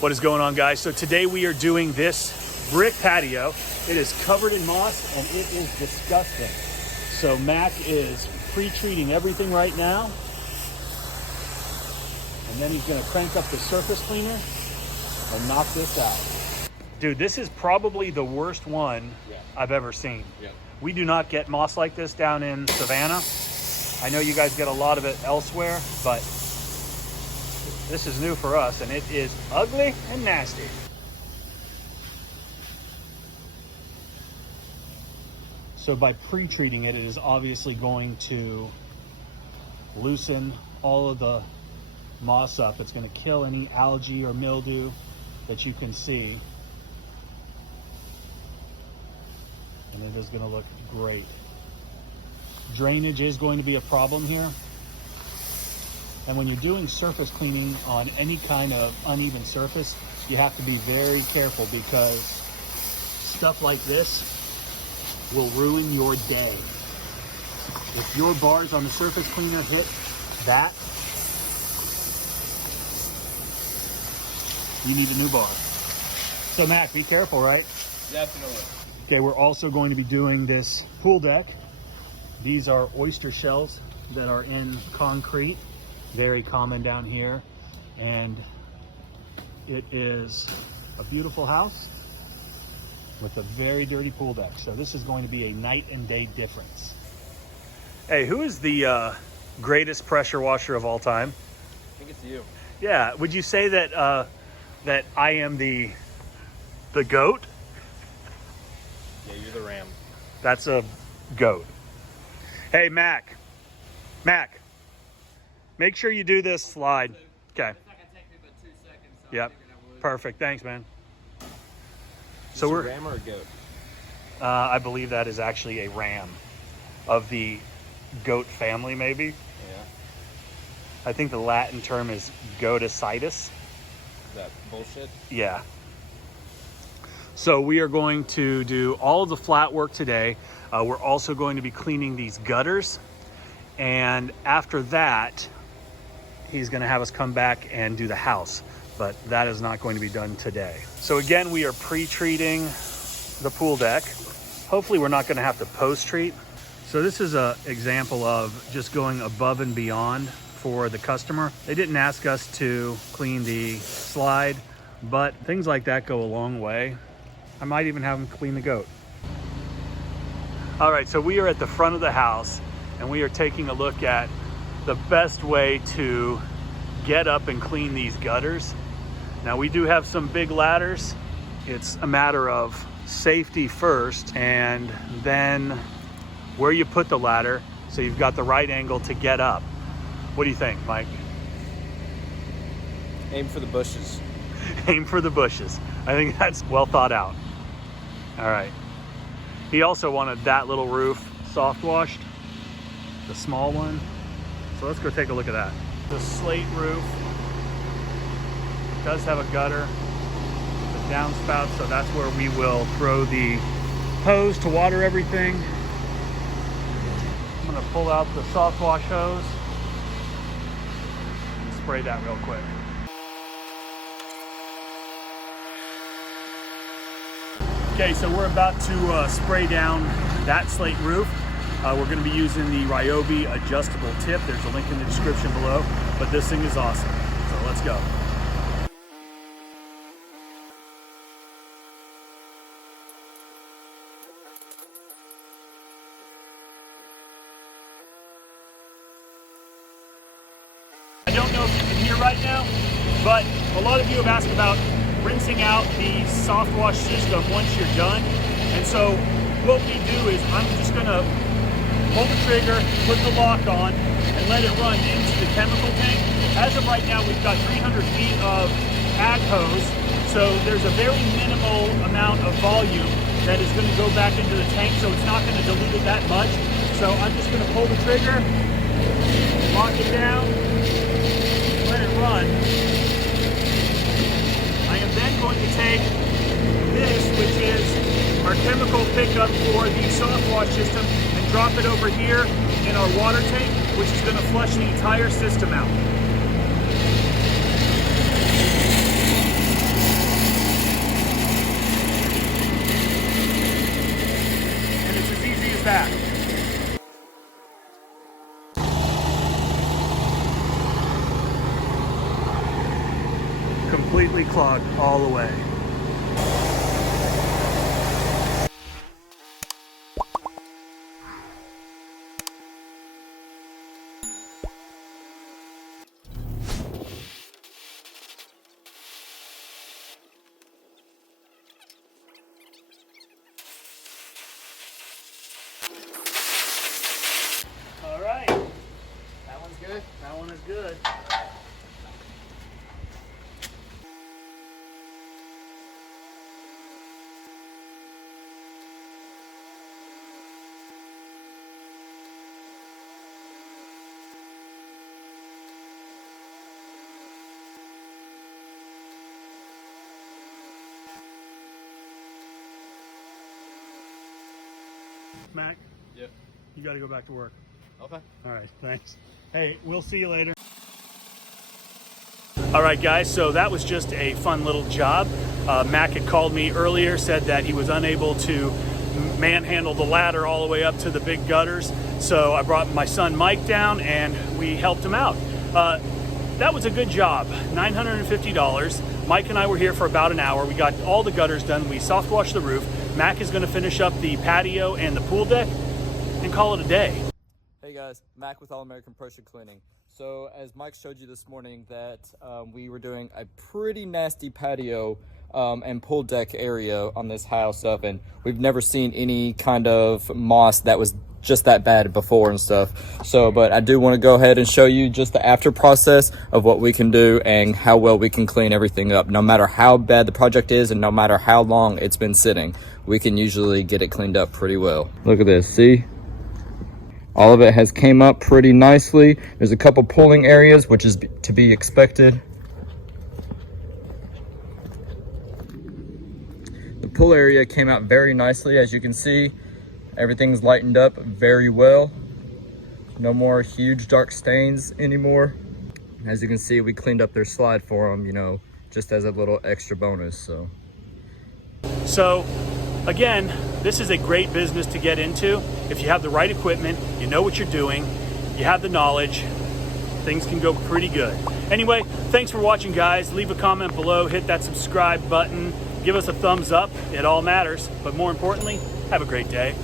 What is going on, guys? So today we are doing this brick patio. It is covered in moss and it is disgusting. So Mac is pre-treating everything right now. And then he's gonna crank up the surface cleaner and knock this out. Dude, this is probably the worst one I've ever seen. We do not get moss like this down in Savannah. I know you guys get a lot of it elsewhere, but this is new for us, and it is ugly and nasty. So by pre-treating it, it is obviously going to loosen all of the moss up. It's going to kill any algae or mildew that you can see. And it is going to look great. Drainage is going to be a problem here. And when you're doing surface cleaning on any kind of uneven surface, you have to be very careful because stuff like this will ruin your day. If your bars on the surface cleaner hit that, you need a new bar. So Mac, be careful, right? Definitely. Okay, we're also going to be doing this pool deck. These are oyster shells that are in concrete. Very common down here, and it is a beautiful house with a very dirty pool deck. So this is going to be a night and day difference. Hey, who is the greatest pressure washer of all time? I think it's you. Yeah, would you say that that I am the goat? Yeah, you're the ram. That's a goat. Hey, Mac. Make sure you do this slide. Okay. It's not gonna take me but 2 seconds. So Yep. Perfect. Thanks, man. So we're a ram or a goat? I believe that is actually a ram of the goat family, maybe. Yeah. I think the Latin term is goaticitus. Is that bullshit? Yeah. So we are going to do all of the flat work today. We're also going to be cleaning these gutters. And after that, he's going to have us come back and do the house, but that is not going to be done today. So again, we are pre-treating the pool deck. Hopefully we're not going to have to post-treat. So this is an example of just going above and beyond for the customer. They didn't ask us to clean the slide, but things like that go a long way. I might even have them clean the goat. All right, so we are at the front of the house and we are taking a look at the best way to get up and clean these gutters. Now we do have some big ladders. It's a matter of safety first and then where you put the ladder so you've got the right angle to get up. What do you think, Mike? Aim for the bushes. Aim for the bushes. I think that's well thought out. All right. He also wanted that little roof soft washed, the small one. So let's go take a look at that. The slate roof does have a gutter, the downspout, so that's where we will throw the hose to water everything. I'm gonna pull out the soft wash hose and spray that real quick. Okay, so we're about to spray down that slate roof. We're going to be using the Ryobi adjustable tip. There's a link in the description below, but this thing is awesome. So let's go. I don't know if you can hear right now, but a lot of you have asked about rinsing out the soft wash system once you're done. And so what we do is I'm just going to pull the trigger, put the lock on, and let it run into the chemical tank. As of right now, we've got 300 feet of ag hose, so there's a very minimal amount of volume that is going to go back into the tank, so it's not going to dilute it that much. So I'm just going to pull the trigger, lock it down, let it run. I am then going to take this, which is our chemical pickup for the soft wash system, and drop it over here in our water tank, which is going to flush the entire system out. completely clogged all the way. All right. That one's good. That one is good. Mac, Yep. you got to go back to work. Okay. All right, thanks. Hey, we'll see you later. All right, guys, so that was just a fun little job. Mac had called me earlier, said that he was unable to manhandle the ladder all the way up to the big gutters. So I brought my son Mike down and we helped him out. That was a good job, $950. Mike and I were here for about an hour. We got all the gutters done. We soft washed the roof. Mac is gonna finish up the patio and the pool deck and call it a day. Hey guys, Mac with All American Pressure Cleaning. So as Mike showed you this morning that we were doing a pretty nasty patio and pool deck area on this house stuff, and we've never seen any kind of moss that was just that bad before and stuff. So, but I do want to go ahead and show you just the after process of what we can do and how well we can clean everything up. No matter how bad the project is and no matter how long it's been sitting, we can usually get it cleaned up pretty well. Look at this, see? All of it has came up pretty nicely. There's a couple pulling areas, which is to be expected. The pull area came out very nicely. As you can see, everything's lightened up very well. No more huge dark stains anymore. As you can see, we cleaned up their slide for them, you know, just as a little extra bonus. So again, this is a great business to get into. If you have the right equipment, you know what you're doing, you have the knowledge, things can go pretty good. Anyway, thanks for watching, guys. Leave a comment below, hit that subscribe button, give us a thumbs up. It all matters. But more importantly, have a great day.